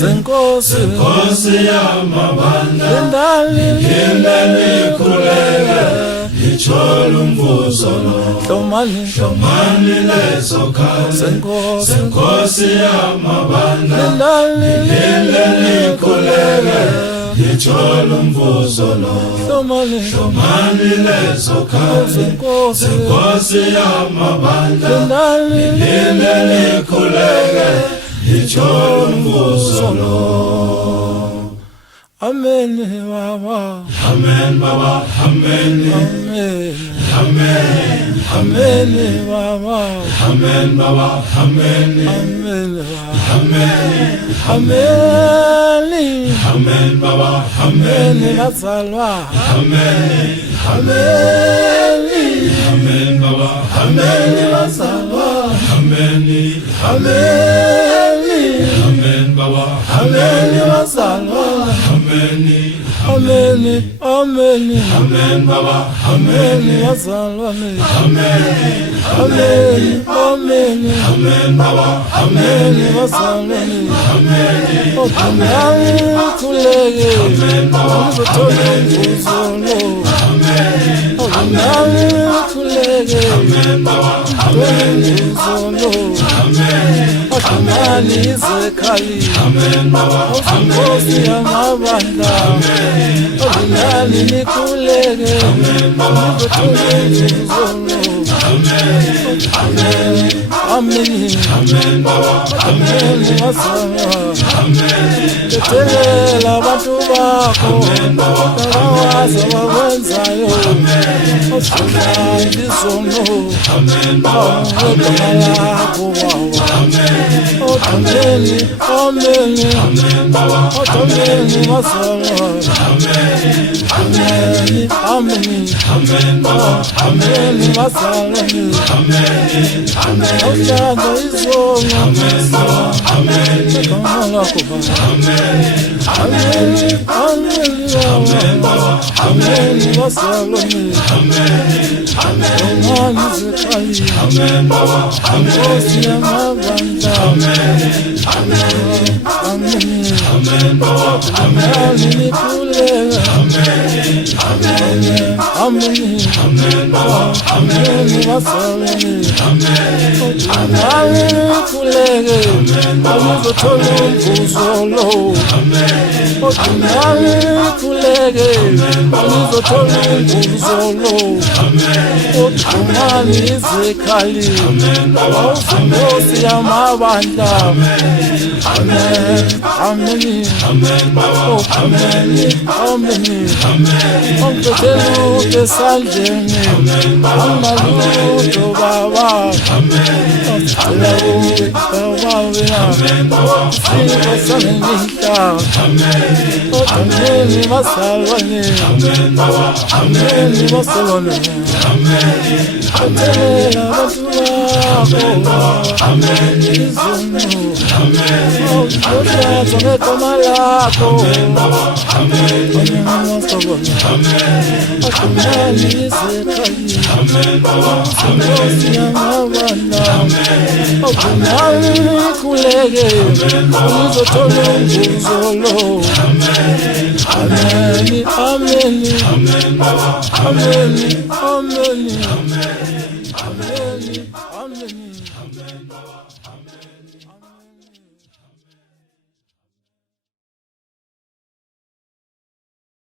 Zenkosi yamabandla likhuleke ithole umvuzo lo hlomani lezokhali zenkosi yamabandla likhuleke ithole umvuzo lo hlomani lezokhali zenkosi yamabandla likhuleke ithole umvuzo lo. Amen Baba, amen Baba, amen, amen, amen, amen Baba, amen Baba, amen, amen, amen, amen, amen Baba, amen, Nazalwa, amen, amen, amen Baba, amen, Nazalwa, amen, amen, amen Baba, amen, Nazalwa. Amen, amen, amen, amen, Baba, amen, Yazalwane, amen, amen, amen, amen, Baba, amen, Yazalwane, amen, amen, kulege, amen, Baba, amen, Uzolo, amen, amen, kulege, amen, Baba, amen, Uzolo, amen, amen, Izekali, amen, Baba, amen, Yamabanda, amen, Nikulege, amen, Baba, amen, amen, amen, amen, Baba, amen, amen, tetelela abantu bakho, abawazi abakwenzayo, osifuna izono, amen, Baba, amen, amen, amen, amen, Baba, amen, amen, amen, amen, Baba, amen, amen, amen, awuthanda izono, amen, Baba, amen, amen, amen, amen, Baba, amen, amen, Baba, amen, amen, Baba, amen, amen, Baba, amen, amen, amen, amen, amen, amen,